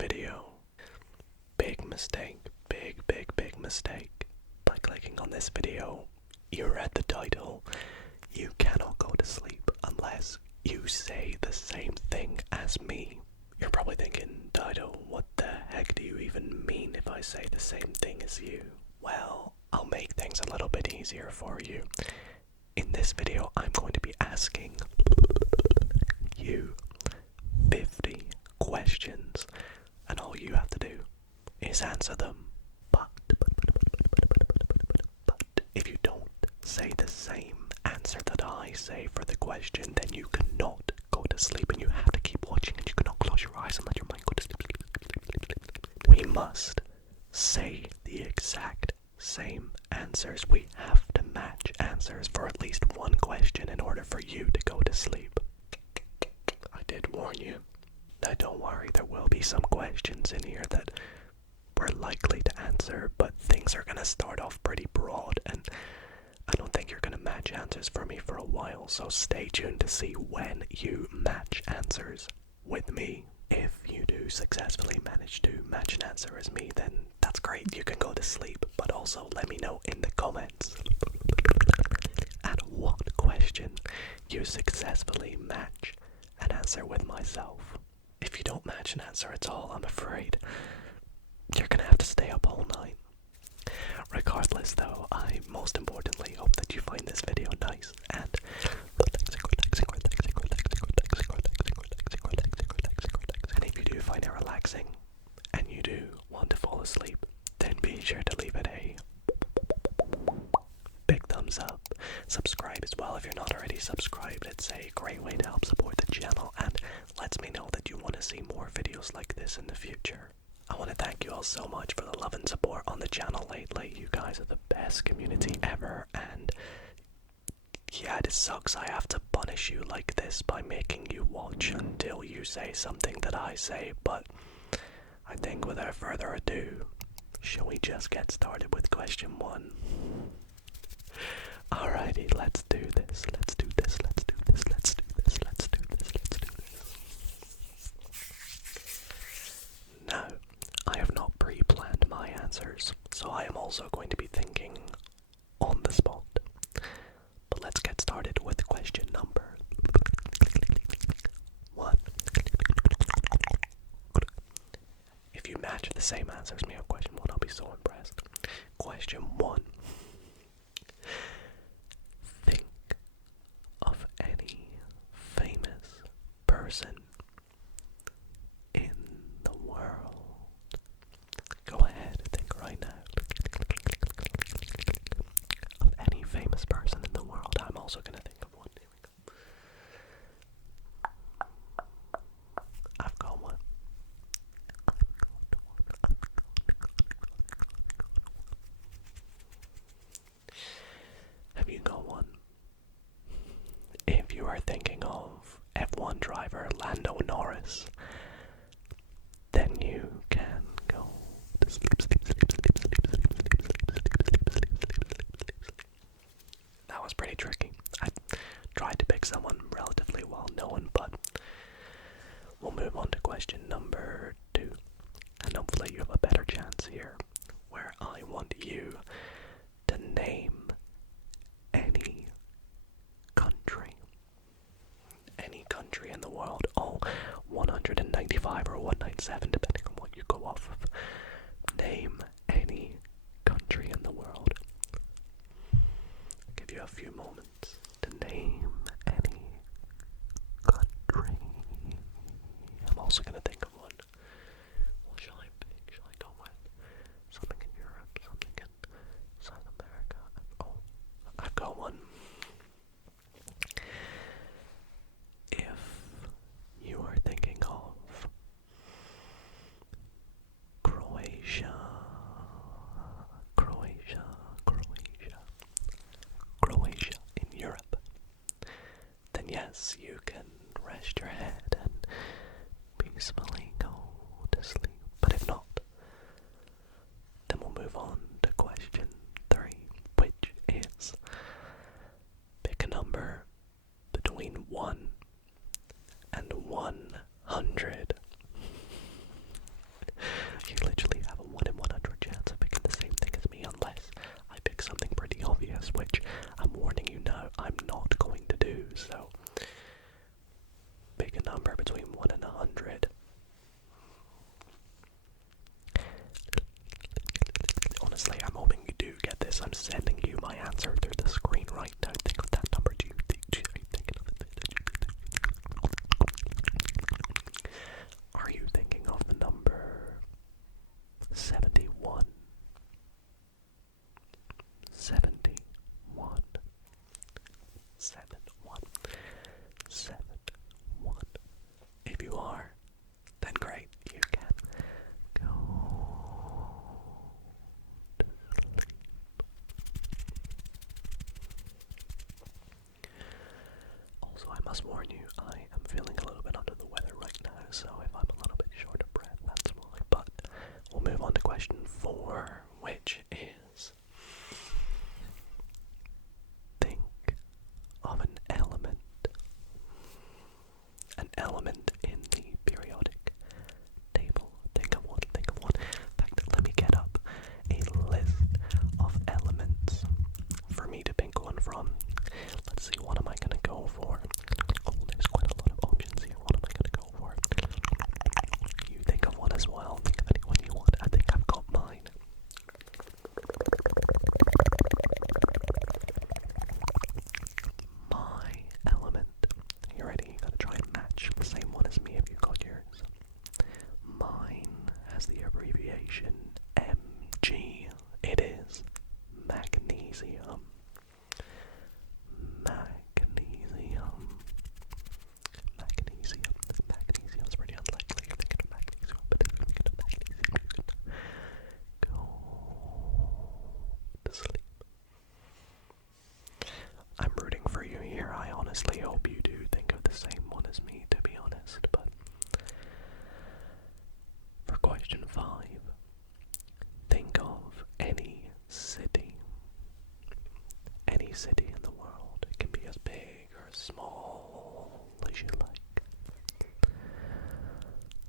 video. Big mistake, big mistake. By clicking on this video, you read the title. You cannot go to sleep unless you say the same thing as me. You're probably thinking, Dido, what the heck do you even mean if I say the same thing as you? Well, I'll make things a little bit easier for you. In this video, I'm going to be asking you 50 questions, and all you have to do is answer them. But if you don't say the same answer that I say for the question, then you cannot go to sleep, and you have to keep watching, and you cannot close your eyes and let your mind go to sleep. We must say the exact same answers. We have to match answers for at least one question in order for you to go to sleep. I did warn you. Now don't worry, there will be some questions in here that we're likely to answer, but things are going to start off pretty broad, and I don't think you're going to match answers for me for a while, so stay tuned to see when you match answers with me. If you do successfully manage to match an answer as me, then that's great, you can go to sleep, but also let me know in the comments at what question you successfully match an answer with myself. If you don't match an answer at all, I'm afraid you're gonna have to stay up all night. Regardless though, I most importantly hope that you find this video nice and if you do find it relaxing and you do want to fall asleep, then be sure to leave it a big thumbs up. Subscribe as well if you're not already subscribed. It's a great way to help support the channel and lets me know that you want to see more videos like this in the future. I want to thank you all so much for the love and support on the channel lately. You guys are the best community ever, and yeah, it sucks I have to punish you like this by making you watch until you say something that I say, but I think without further ado, shall we just get started with question 1? Alrighty, let's do this. Now, I have not pre-planned my answers, so I am also going to be thinking on the spot. But let's get started with question number 1. If you match the same answer as me on question 1, I'll be so impressed. Question 1. Think of any famous person in the world. Go ahead, think right now. Of any famous person in the world. I'm also gonna think of one. Here we go. I've got one. Have you got one? If you are thinking of F1 driver Lando Norris, then you can go to sleep. That was pretty tricky. I tried to pick someone relatively well known, but we'll move on to question number 2. And hopefully you have a better chance here, where I want you to name any country. Any country in the world. Oh, 195 or 197, depending on what you go off of. Name any country in the world. I'll give you a few moments to name any country. I'm also going to think of one. What shall I pick? Shall I go with something in Europe, something in South America? Oh, I've got one. If you are thinking of Croatia in Europe, then yes, you can rest your head and peacefully go to sleep. But if not, then we'll move on to question 3, which is pick a number between 1 and 100. so pick a number between 1 and 100. Honestly, I'm hoping you do get this. I'm sending you my answer through the screen right now. Think of that number. Are you thinking of it? Are you thinking of the number 71? 71. 71. 71. If you are, then great. You can go to sleep. Also, I must warn you, I am feeling a little bit under the weather right now, so if I'm a little bit short of breath, that's why. But we'll move on to question 4, which is, think of an element in the periodic table. Think of one. In fact, let me get up a list of elements for me to pick one from. Let's see, what am I going to go for? Oh, there's quite a lot of options here. What am I going to go for? You think of one as well. Think of anyone you want. I think I've got mine. My element. You ready? You gotta try and match the same one as me if you got yours. Mine has the abbreviation Mg. It is magnesium. Magnesium is pretty unlikely. You're thinking of magnesium, but if you're thinking of magnesium, you can go to sleep. I'm rooting for you here. I honestly hope you do think of the same one as me, to be honest. But for question 5, think of any city. Any city in the world. It can be as big or as small as you like.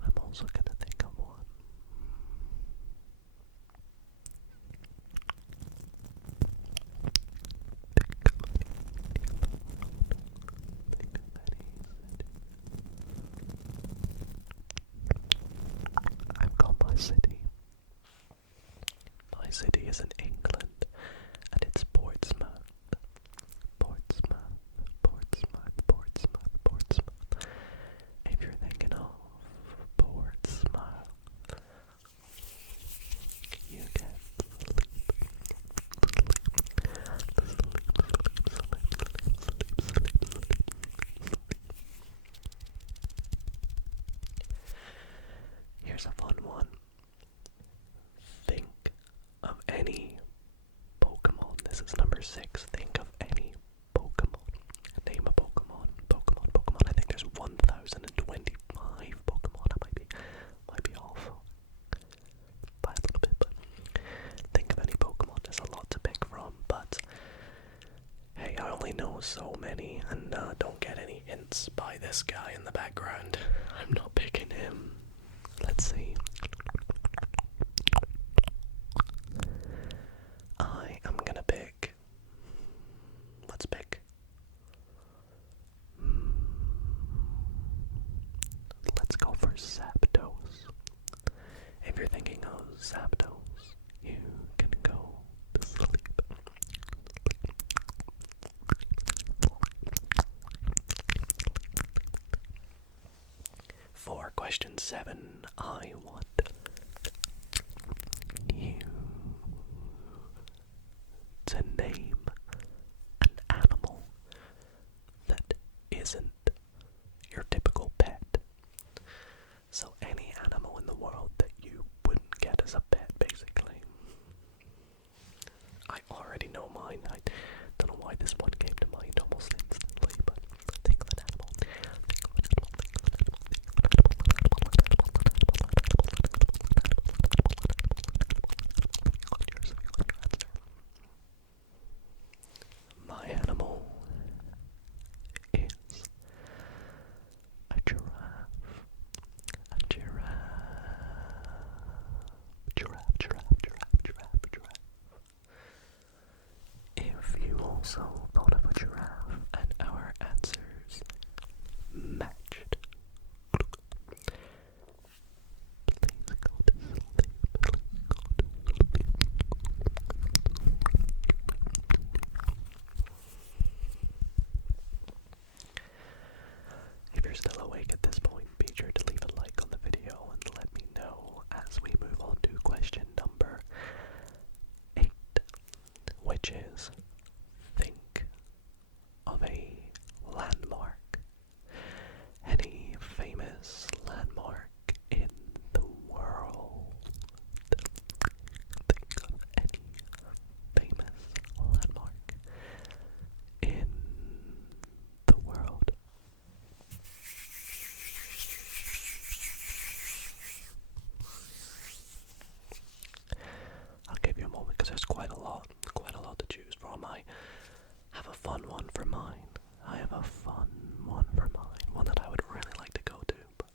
I'm also going to think of one. I've got my city. My city is in England, and it's Portsmouth. If you're thinking of Portsmouth, you can sleep. Here's a fun one. Think of any Pokemon. This is number 6. Think of any Pokemon. Name a Pokemon. Pokemon. I think there's 1,025 Pokemon. I might be off by a little bit, but think of any Pokemon. There's a lot to pick from, but hey, I only know so many, and don't get any hints by this guy in the background. I'm not picking him. Let's see. I am gonna pick. Let's pick. Let's go for Zapdos. If you're thinking of Zapdos, you can go to sleep. For question 7, I want you to name an animal that isn't your typical pet. So any animal in the world that you wouldn't get as a pet, basically. I already know mine. I don't know why this one came to mind almost instantly, but think of an animal. My animal is a giraffe. If you also thought of a giraffe and a I have a fun one for mine. I have a fun one for mine. One that I would really like to go to, but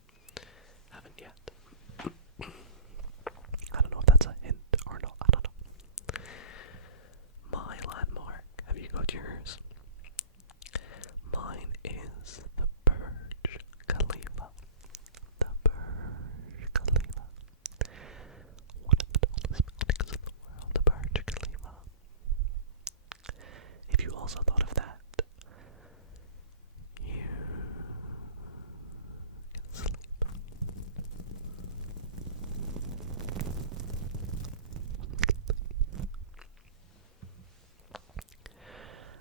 haven't yet. I don't know if that's a hint or not. I don't know. My landmark. Have you got yours? Mine is the Burj Khalifa. The Burj Khalifa. One of the tallest buildings in the world, the Burj Khalifa. If you also thought of that, you can sleep.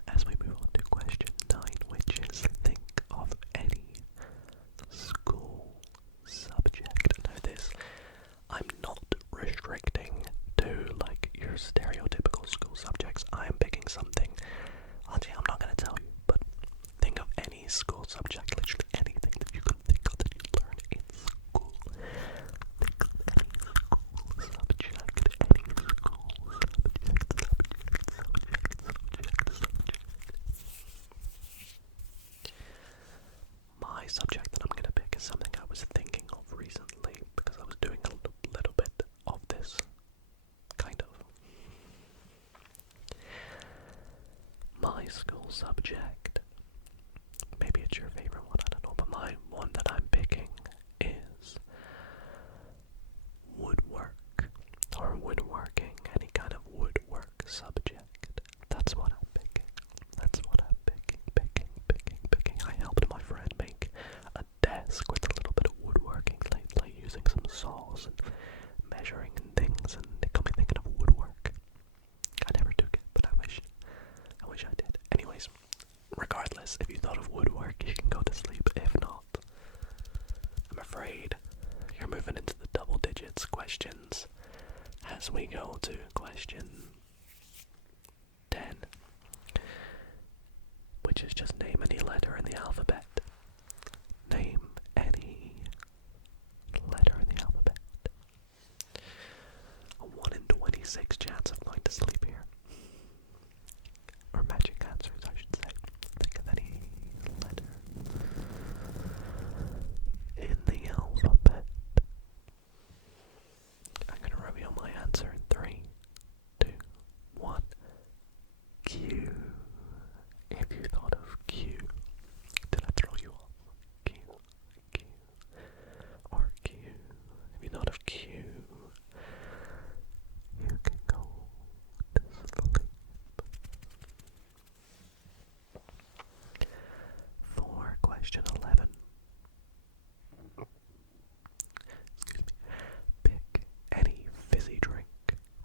As we move on to question 9, which is think of any school subject. Now this, I'm not restricting to like your stereotypical school subjects. I'm picking something, actually I'm not going to tell you, but think of any school subject, literally anything that you can think of that you learn in school. Think of any school subject, My subject that I'm going to pick is something I was thinking of recently because I was doing a little bit of this, kind of. My school subject, maybe it's your favorite one, I don't know, but my one that I'm picking is woodwork, or woodworking, any kind of woodwork subject. That's what I'm picking. That's what I'm picking. I helped my friend make a desk with a little bit of woodworking lately, using some saws and measuring and things, and it got me thinking of woodwork. I never took it, but I wish I did. Anyways, regardless, if you thought of woodwork, you can go to sleep. If not, I'm afraid you're moving into the double digits questions as we go to question 10, which is just name any letter in the alphabet. Name any letter in the alphabet. A 1 in 26 chance of going to sleep here. Or magic answers, I should say. Think of any letter in the alphabet. I'm going to reveal my answer in 3, 2, 1. Q. If you thought of Q, did I throw you off? Q, or Q. If you thought of Q, you can go to sleep. For question 11. Excuse me. Pick any fizzy drink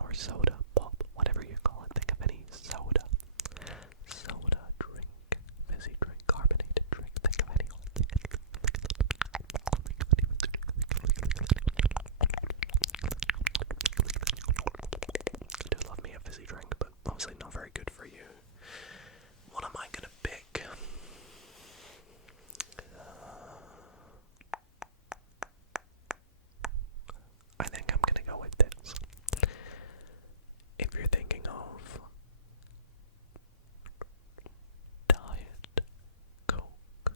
or soda, pop, whatever you call it. Think of any soda drink, fizzy drink, carbonated drink. Think of anyone. I do love me a fizzy drink, but obviously not very good for you. What am I gonna pick? I think I'm gonna go with this. If you're thinking of Diet Coke,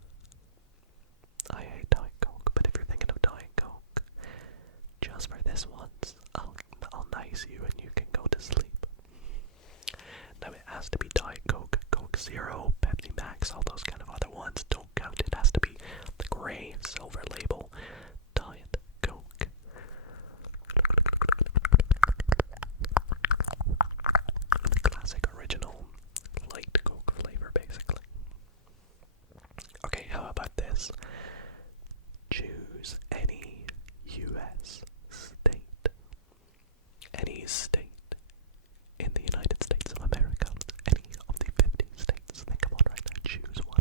I hate Diet Coke, but if you're thinking of Diet Coke, just for this once, I'll nice you and you can go to sleep. Now it has to be Diet Coke, Coke Zero, Pepsi Max, all those kind of other ones don't count. It has to be the grey silver label Diet Coke. The classic original light Coke flavor, basically. Okay, how about this? Choose any US state. Any state in the United States of America. Any of the 50 states. Think of one right now. Choose one.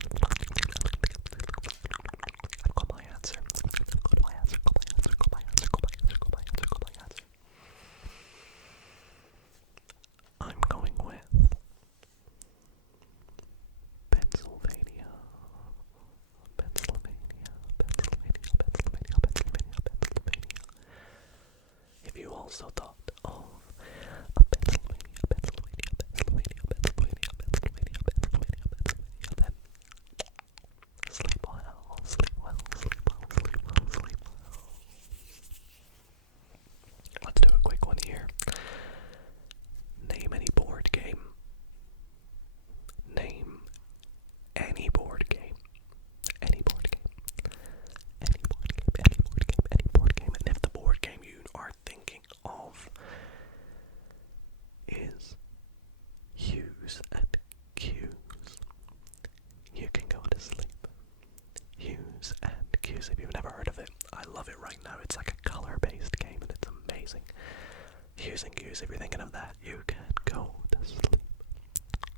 Juice. If you're thinking of that, you can go to sleep.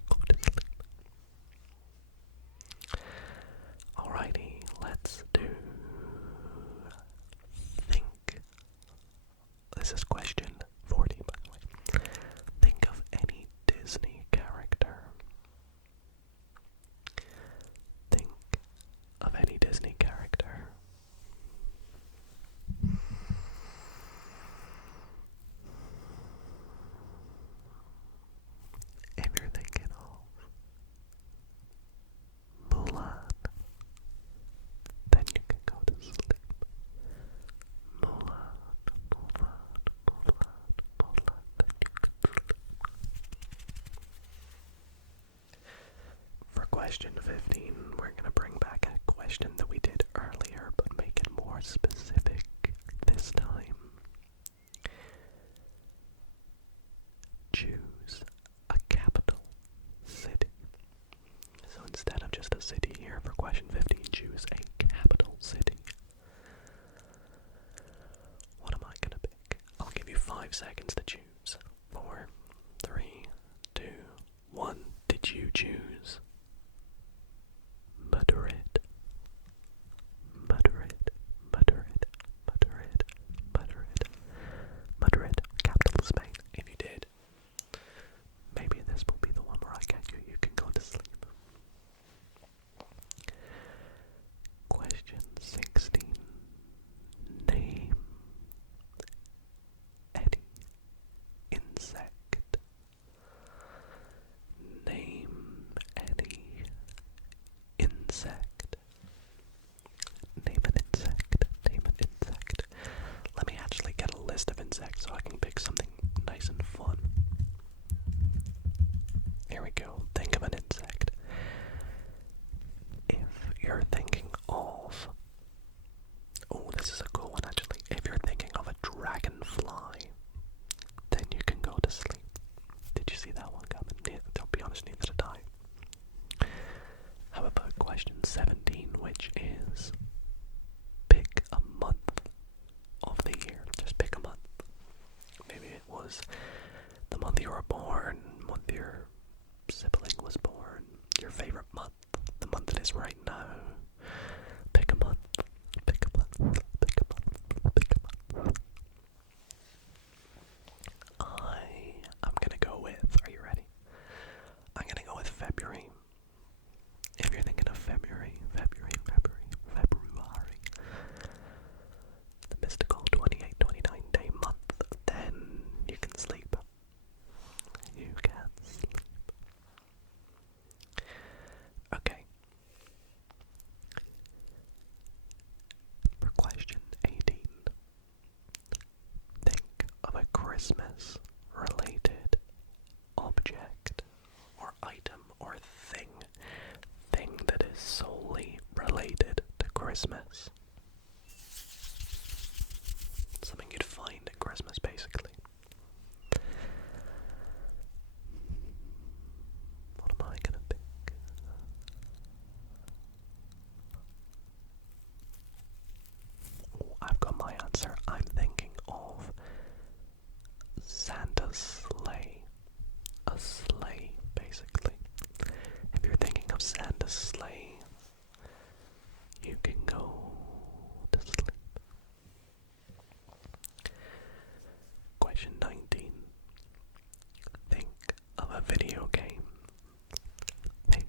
Go to sleep. Alrighty, let's do think. This is question 40, by the way. Think of any Disney character. Think of any Disney character. If you're thinking of Mulan, then you can go to sleep. Mulan, then you can sleep. For question 15, we're going to bring back a question that we did earlier, but make it more specific this time. Choose a capital city. So instead of just a city here for question 15, choose a capital city. What am I going to pick? I'll give you 5 seconds to choose. 4, 3, 2, 1. Did you choose Madrid? Madrid, Madrid, Madrid, Madrid, Madrid, capital of Spain. If you did, maybe this will be the one where I get you. You can go to sleep. Question 16. Name any insect. Name any insect. Name an insect. Name an insect. Let me actually get a list of insects so I can pick something nice and fun. Here we go. Think of an insect. If you're thinking of... Oh, this is a cool one actually. If you're thinking of a dragonfly, then you can go to sleep. Did you see that one coming? To be honest, neither did I. How about question 17, which is pick a month of the year. Just pick a month. Maybe it was the month you were born, month your sibling was born, your favorite month, the month it is right now. Pick a month. Pick a month. Pick a month. Pick a month. I'm gonna go with, are you ready? I'm gonna go with February. If you're thinking of February, the mystical 28-29 day month, then you can sleep. You can sleep. Okay. For question 18, think of a Christmas related object or item or thing that is solely related to Christmas. Something you'd find at Christmas, basically. What am I gonna pick? Oh, I've got my answer. I'm thinking of Santa's sleigh. A sleigh, basically. If you're thinking of Santa's sleigh, you can go to sleep. Question 19. Think of a video game. Think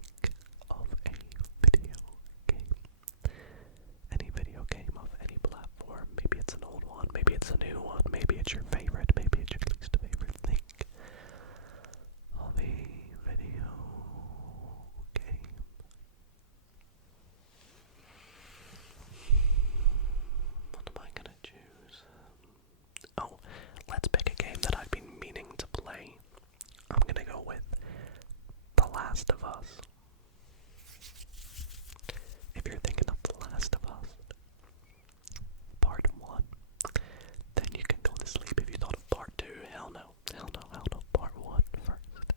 of a video game. Any video game of any platform. Maybe it's an old one, maybe it's a new one, maybe it's your favorite, maybe it's your least favorite. Think of a video game. What am I gonna choose? Oh, let's pick a game that I've been meaning to play. I'm gonna go with The Last of Us. If you're thinking of The Last of Us, Part 1, then you can go to sleep. If you thought of Part 2, hell no, Part 1 first.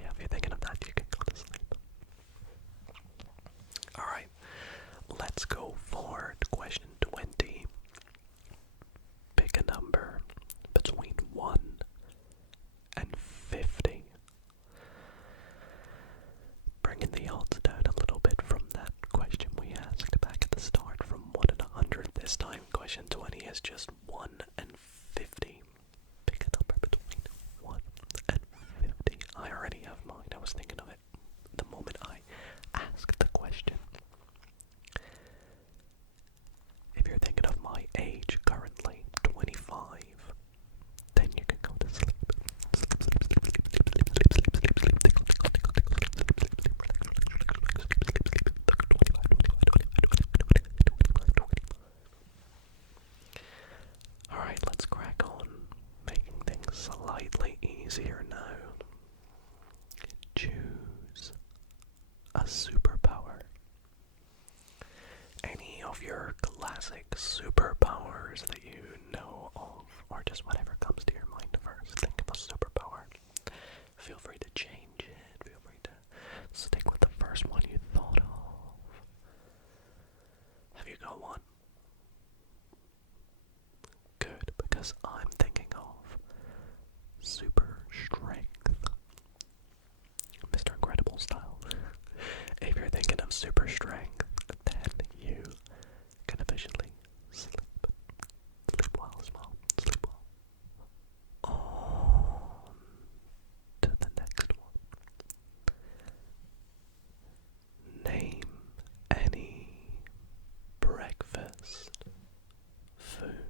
Yeah, if you're thinking of that, you can go to sleep. Alright, let's go for question 20. Pick a number between 1 classic superpowers that you know of, or just whatever comes to your mind first. Think of a superpower. Feel free to change it. Feel free to stick with the first one you thought of. Have you got one? Good, because I'm thinking of super strength. Mr. Incredible style. If you're thinking of super strength, then you can efficiently sleep. Sleep well as well. Sleep well. On to the next one. Name any breakfast food.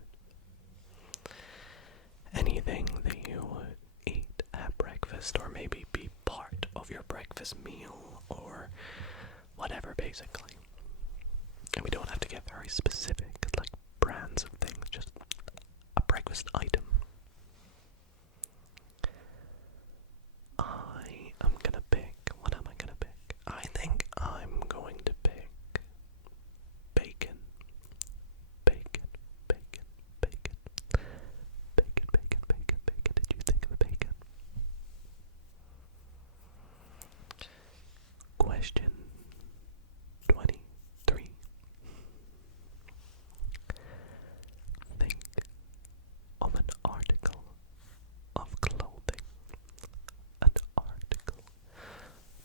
Anything that you would eat at breakfast, or maybe be part of your breakfast meal, or whatever, basically. And we don't have to get very specific, like brands of things, just a breakfast item. I am gonna pick, what am I gonna pick? I think I'm going to pick bacon. Bacon, bacon, bacon. Bacon, bacon, bacon, bacon. Did you think of bacon? Question 23. Think of an article of clothing. An article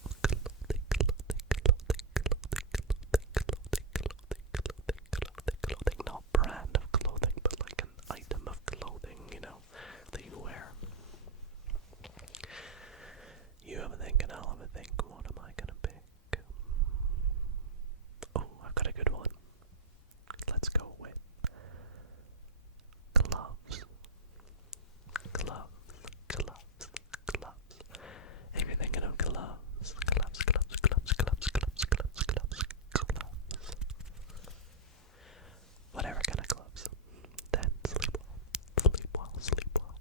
of clothing, clothing. Not brand of clothing, but like an item of clothing, that you wear. You have a think and I'll have a think. What am I gonna pick? Oh, I've got a good one. Let's go with gloves. Gloves, gloves, gloves. If you're thinking of gloves, gloves, gloves, gloves, gloves, gloves, gloves, gloves, gloves. Whatever kind of gloves. Then sleep well, sleep well, sleep well.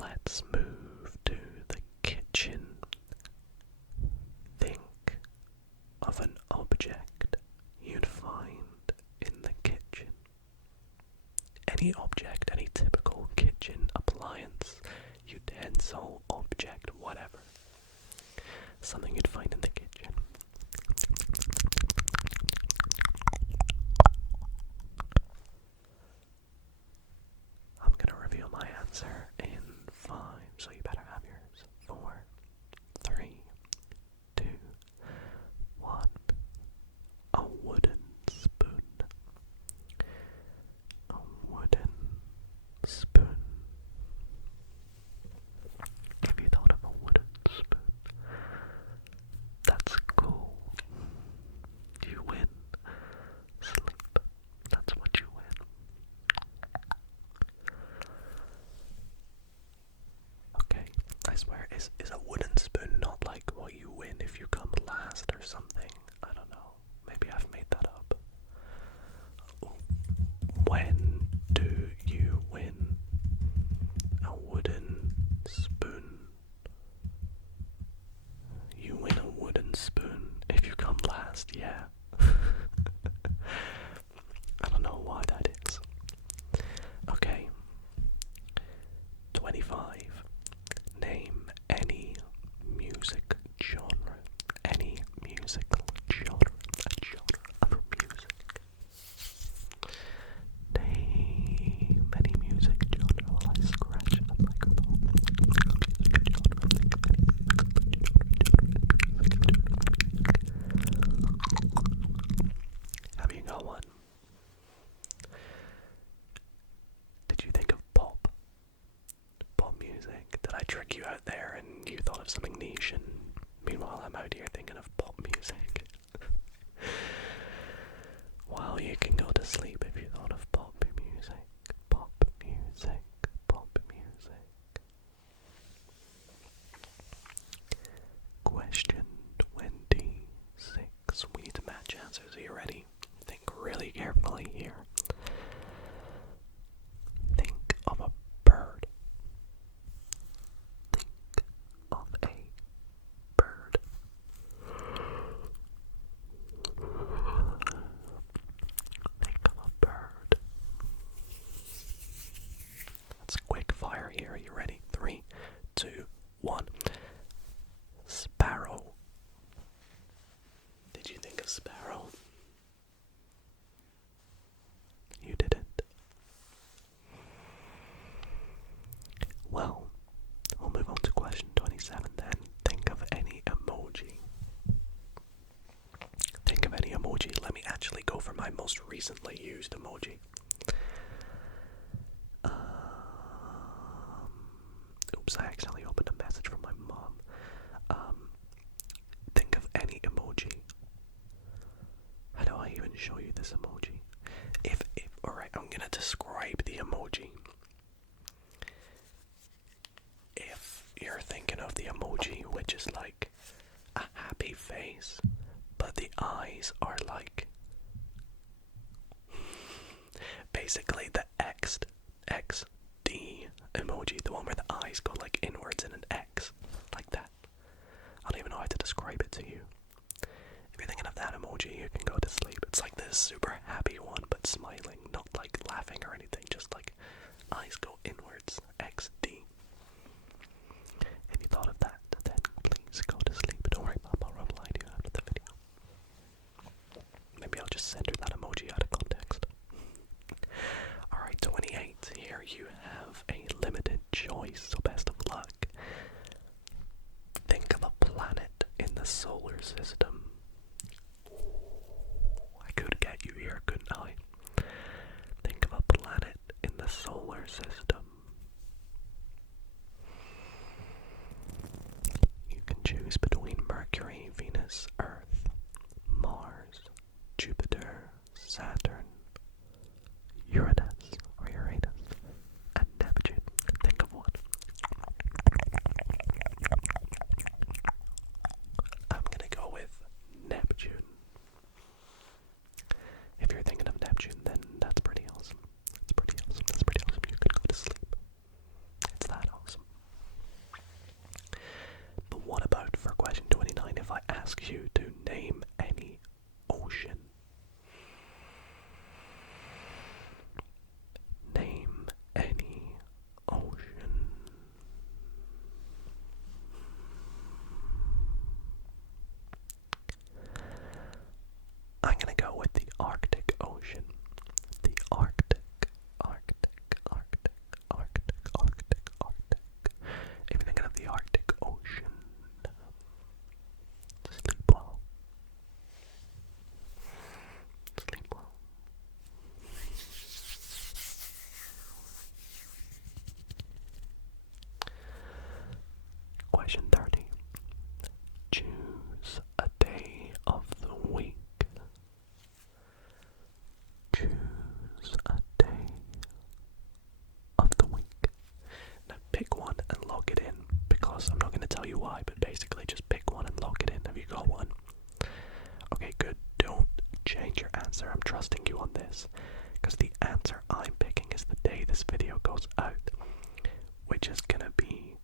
Let's move to the kitchen. Think of an object you'd find in the kitchen. Any object, any typical kitchen appliance, utensil, object, whatever. Something you'd find in the kitchen. I'm gonna reveal my answer in 5, so you better have yours. 4, 3, 2, 1. A wooden spoon. A wooden spoon. If you thought of a wooden spoon, that's cool. You win. Sleep. That's what you win. Okay, I swear, is a wooden spoon not like what you win if you come last or something? I don't know. Maybe I've made that up. When do you win a wooden spoon? You win a wooden spoon if you come last, yeah. I don't know why that is. Okay. 25. Name any music genre. Any musical genre. A genre of music. Name any music genre while I scratch the microphone. Have you got one? Did you think of pop? Pop music? Did I trick you out there and you thought of something niche, and meanwhile I'm out here thinking of pop music? Well, you can go to sleep if you thought of pop music. Pop music. Pop music. Question 26. We need to match answers. Are you ready? Think really carefully here. Think of a bird. Think of a bird. recently used emoji. Oops, I accidentally opened a message from my mom. Think of any emoji. How do I even show you this emoji? Alright, I'm gonna describe the emoji. If you're thinking of the emoji, which is like a happy face, but the eyes are like basically the XD emoji, the one where the eyes go like inwards in an X, like that. I don't even know how to describe it to you. If you're thinking of that emoji, you can go to sleep. It's like this super happy one, but smiling, not like laughing or anything, just like eyes go inwards, XD. If you thought of that, then please go to sleep. Don't worry, Papa, I'll reply to you after the video. Maybe I'll just center that emoji out of context. Alright, 28. Here you have a limited choice, so best of luck. Think of a planet in the solar system. I could get you here, couldn't I? Think of a planet in the solar system. You can choose between Mercury, Venus, Earth, Mars, Jupiter, Saturn, Uranus, and Neptune. Think of one. I'm gonna go with Neptune. If you're thinking of Neptune, then that's pretty awesome. That's pretty awesome. You could go to sleep. It's that awesome. But what about for question 29 if I ask you to name any ocean? Name any ocean. I'm gonna go with the Arctic Ocean. The Arctic. If you're thinking of the Arctic Ocean, sleep well. Sleep well. Question 30. Choose a day of the week. Choose a day of the week. Now pick one and log it in, because I'm not going to tell you why, but basically just pick one and log it in. Have you got one? Okay, good. Don't change your answer. I'm trusting you on this, because the answer I'm picking is the day this video goes out, which is going to be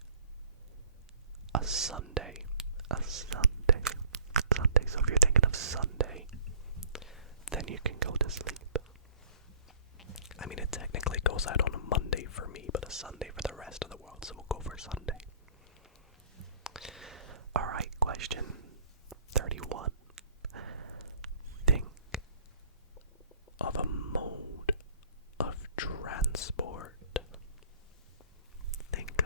a Sunday. So if you're thinking of Sunday, then you can go to sleep. I mean, it technically goes out on a Monday for me, but a Sunday for the rest of the world, so we'll go for Sunday. Alright, question 31. Think of a mode of transport. Think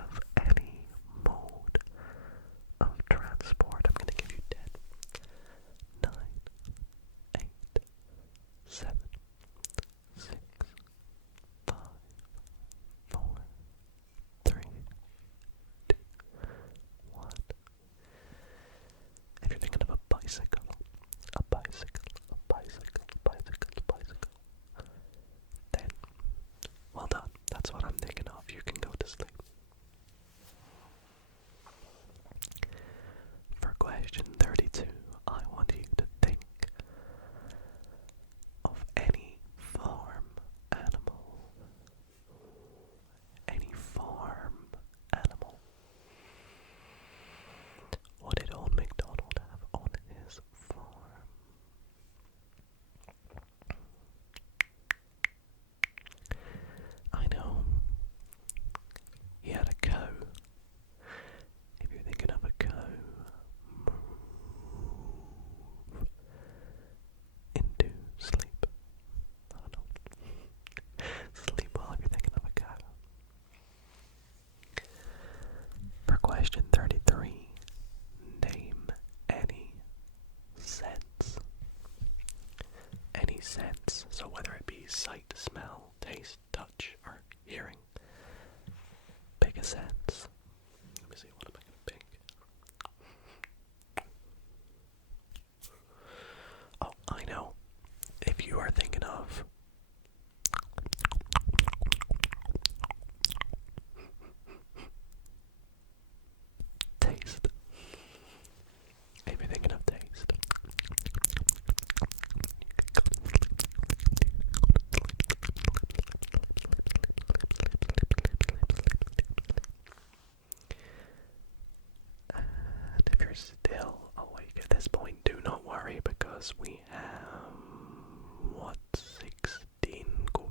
because we have,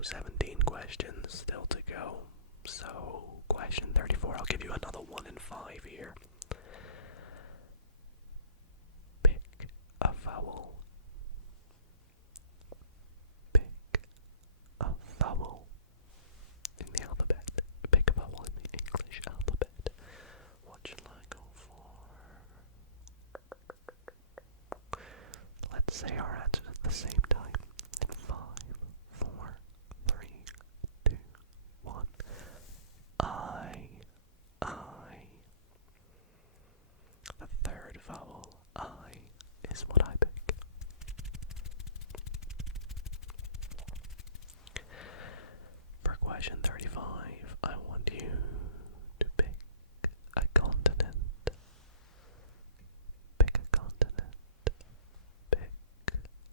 17 questions still to go. So, question 34, I'll give you another 1 in 5 here. Pick a vowel. Pick a vowel in the alphabet. Pick a vowel in the English alphabet. What shall I go for? Let's say our answers at the same time. In 5, 4, 3, 2, 1. I. The third vowel, I, is what I pick. For question 35, I want you to pick a continent. Pick a continent. Pick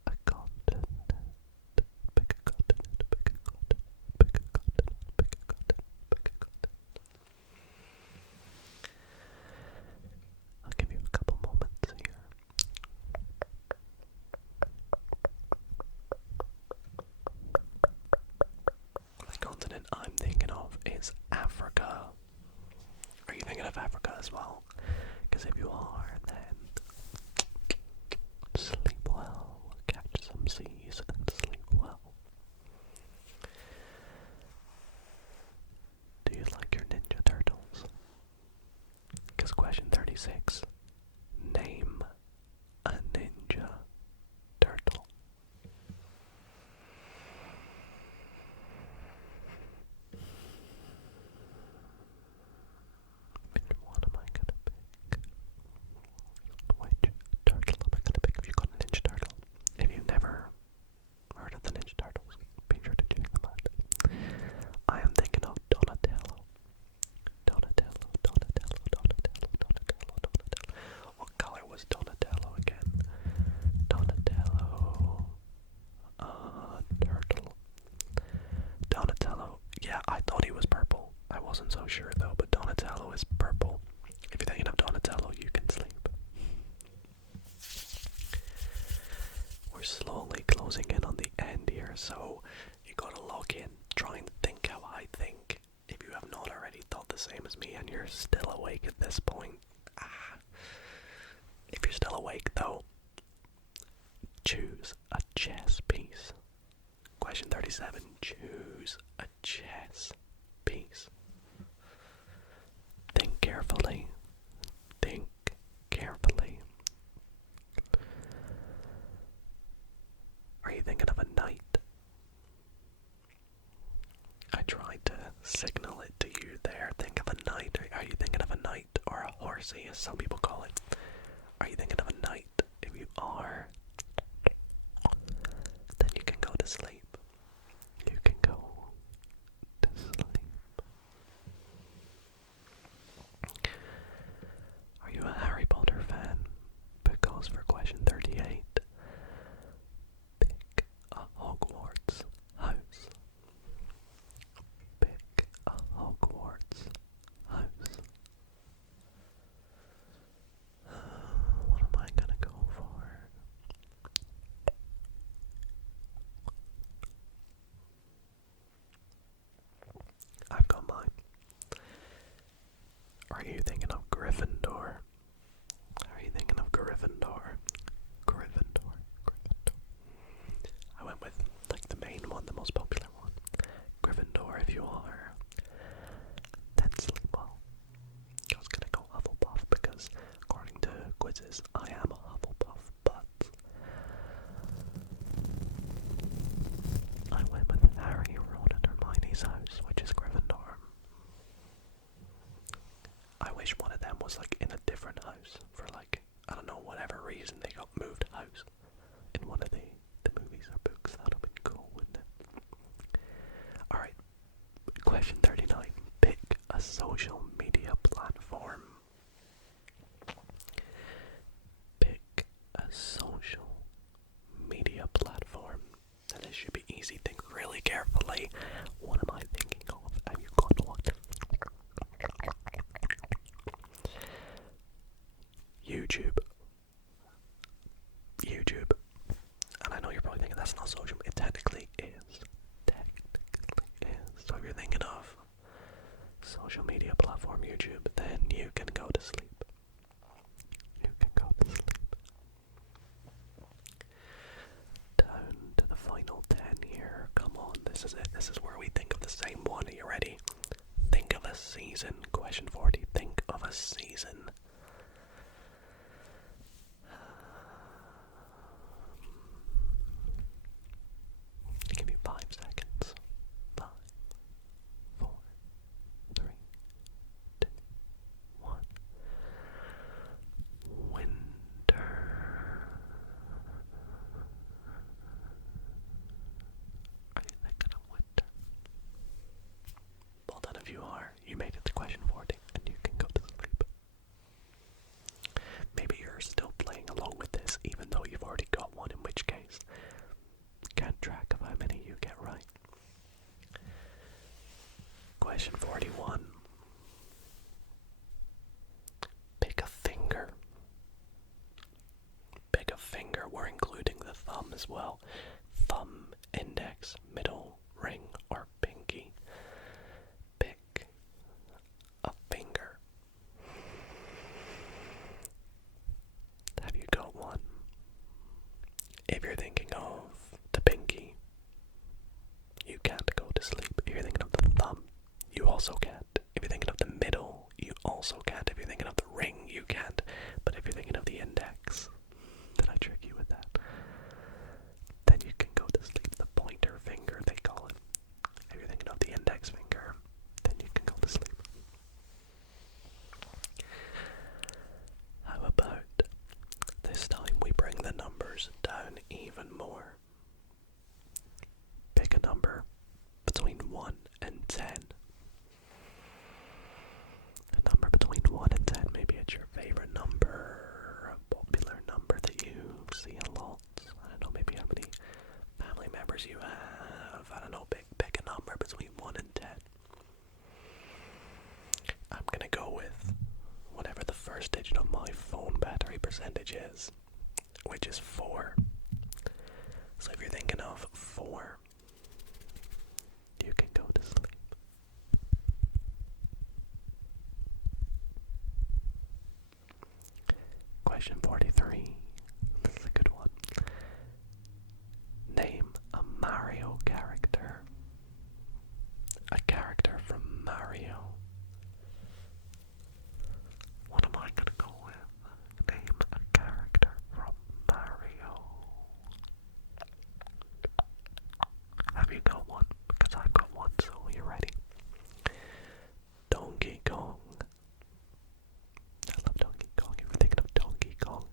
a continent. Pick a continent. Pick a continent. Pick a continent. Pick a continent. Pick a continent. I'll give you a couple moments here. The continent I'm thinking of is Africa. Are you thinking of Africa as well? Because if you are, then sleep well, catch some seas, and sleep well. Do you like your Ninja Turtles? Because question 36, name a Ninja Turtle. What am I gonna pick? Which turtle am I gonna pick if you got a Ninja Turtle? If you've never heard of the Ninja Turtles, be sure to check them out. I am thinking of Donatello. What color was Donatello again? Donatello. Turtle. Donatello. Yeah, I thought he was purple. I wasn't so sure though, but Donatello is purple. If you're thinking of Donatello, you can sleep. We're slowly closing in on the end here, so you gotta log in. Try and think how I think. If you have not already thought the same as me and you're still awake at this point, if you're still awake though, choose a chess piece. Question 37, choose a chess piece. Think carefully. Think carefully. Are you thinking of a knight? I tried to signal it to you there. Think of a knight. Are you thinking of a knight or a horsey, as some people call it? Are you thinking of a knight? If you are, then you can go to sleep. You can go to sleep. Are you a Harry Potter fan? Because for question 38, pick a Hogwarts house. Pick a Hogwarts house. What am I gonna go for? I've got mine. Are you thinking of Gryffindor? Are you thinking of Gryffindor? Gryffindor. I went with like the main one, the most popular one. Gryffindor, if you are, then sleep well. I was gonna go Hufflepuff because according to quizzes, I am a Hufflepuff, but I went with Harry, Ron, and Hermione's house, which is Gryffindor. I wish one of them was like in a different house for like, I don't know, whatever reason they got moved house in one of the movies or books. That would have been cool, wouldn't it? Alright, question 39. Pick a social media platform. Pick a social media platform. Now this should be easy. Think really carefully. What am I thinking of? Have you got one? YouTube. YouTube. platform, YouTube, then you can go to sleep. You can go to sleep. Down to the final 10 here. Come on, this is it. This is where we think of the same one. Are you ready? Think of a season. Question 40. Think of a season. I'll give you 5 seconds. 5, 4, 3, 2, 1. Winter. Are you thinking of winter? Well done if you are. You made it to question 40 and you can go to sleep. Maybe you're still playing along with this even though you've already got one, in which case can't track of how many you get right. Question 41. Pick a finger. Pick a finger. We're including the thumb as well. Thumb, index, middle, ring, or pinky. Pick a finger. Have you got one? If you're thinking of the pinky, you can't go to sleep. If you're thinking of the thumb, you also can't. If you're thinking of the middle, you also can't. If you're thinking of the ring, you can't. But if you're thinking of the index, did I trick you with that? Then you can go to sleep. The pointer finger, they call it. If you're thinking of the index finger, then you can go to sleep. How about this time we bring the numbers down even more? Pick a number between 1 and 10. A number between 1 and 10. Maybe it's your favorite number, a popular number that you see a lot. I don't know, maybe how many family members you have. I don't know, pick a number between 1 and 10. I'm gonna go with whatever the first digit of my phone battery percentage is, which is 4. So if you're thinking of 4, you can go to sleep. Question 43. This is a good one. Name a Mario character. A character from Mario. What am I gonna go with? Name a character from Mario. Have you got one? Because I've got one, so are you ready? Donkey Kong. I love Donkey Kong. If you're thinking of Donkey Kong,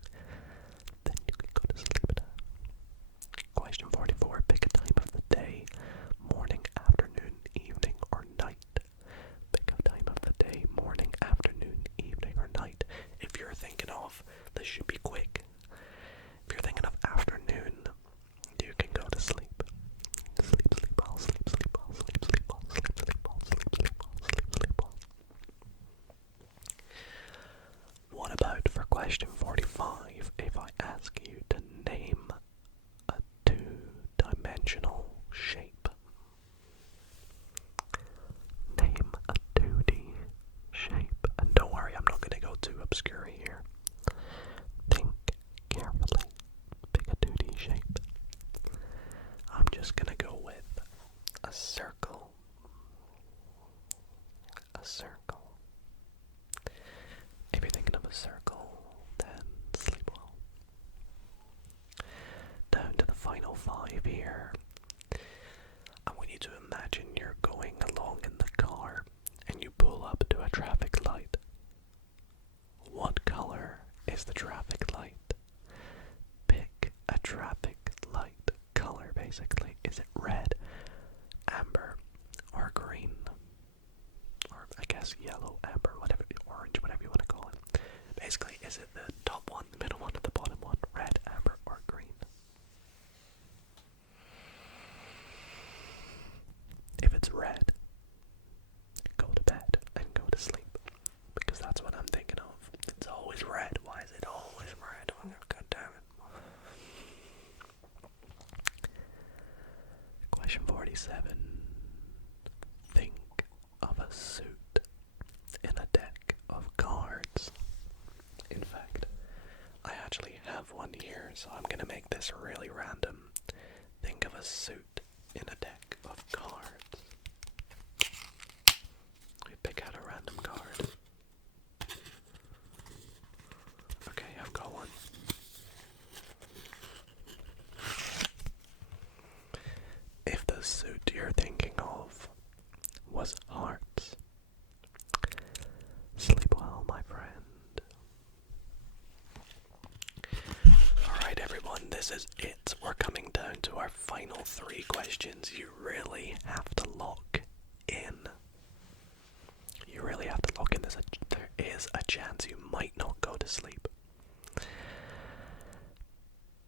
then you can go to sleep now. Question 44. Pick a time of the day. Morning, afternoon, evening, or night. Pick a time of the day. Morning, afternoon, evening, or night. If you're thinking of, this should be quick. If you're thinking of afternoon, you can go to sleep. Sleep, sleep, all sleep, sleep, all sleep, sleep, all sleep, sleep, all sleep, sleep, all sleep, sleep, all. What about for question 45, if I ask you to name a 2-dimensional shape? Name a 2D shape. And don't worry, I'm not going to go too obscure here. Think carefully. Pick a 2D shape. I'm just going to go with a circle. A circle. If you're thinking of a circle, then sleep well. Down to the final 5 here. I want you to imagine you're going along in the car and you pull up to a traffic light. What color is the traffic light? Pick a traffic light color, basically. Is it red, amber, or green? Or I guess yellow, amber, whatever, orange, whatever you want to call it. Basically, is it the top one, the middle one, or the bottom one? Red, amber, or green? If it's red, go to bed and go to sleep. Because that's what I'm thinking of. It's always red. Why is it always red? Oh, God damn it. Question 47. Think of a suit in a one here, so I'm gonna make this really random. Think of a suit in a deck of cards. We pick out a random card. Okay, I've got one. If the suit you're thinking of was hearts, sleep well, my friend. Alright everyone, this is it. We're coming down to our final 3 questions. You really have to lock in. You really have to lock in. There is a chance you might not go to sleep.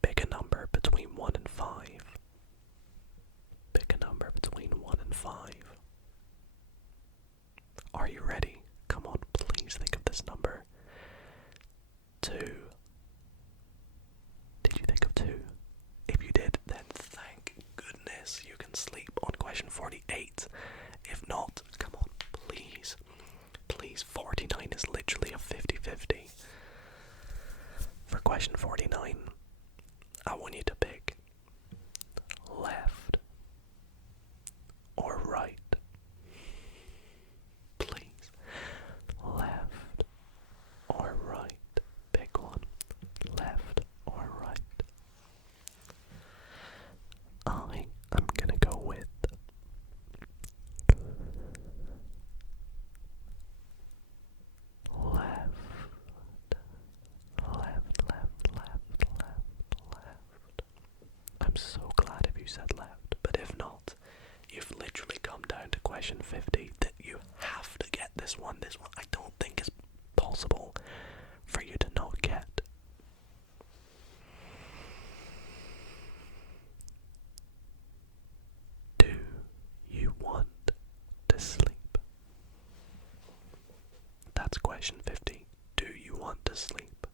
Pick a number between 1 and 5. Pick a number between 1 and 5. Are you ready? Come on, please think of this number. 2. Did you think of 2? If you did, then thank goodness you can sleep on question 48. If not, come on, please. Please, 49 is literally a 50-50. For question 49, I want you to pick left or right. Please. Left or right. Pick one. Left or right. I'm gonna go with left. I'm so glad if you said left, but if not, you've literally come down to question 50 that you have to get this one. This one I don't think is possible for you to not get. Do you want to sleep? That's question 50. Do you want to sleep?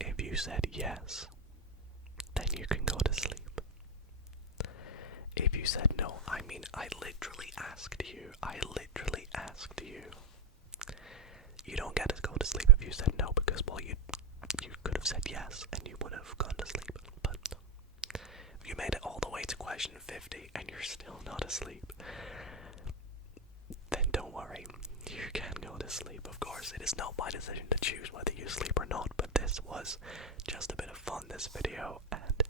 If you said yes, then you can go to sleep. If you said no, I literally asked you. You don't get to go to sleep if you said no, because, well, you could have said yes and you would have gone to sleep. But if you made it all the way to question 50 and you're still not asleep, then don't worry. You can go to sleep, of course. It is not my decision to choose whether you sleep or not, but this was just a bit of fun, this video, and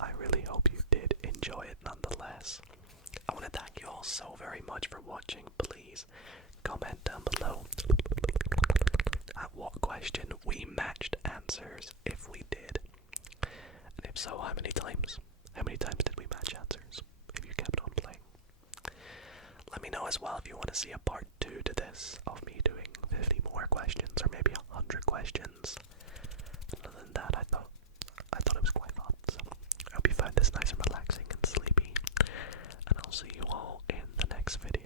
I really hope you did enjoy it nonetheless. I want to thank you all so very much for watching. Please comment down below at what question we matched answers, if we did. And if so, how many times? How many times did we match answers, if you kept on playing? Let me know as well if you want to see a part 2 to this, of me doing 50 more questions, or maybe 100 questions. And other than that, I thought it was quite fun, so I hope you found this nice and relaxing and sleepy, and I'll see you all in the next video.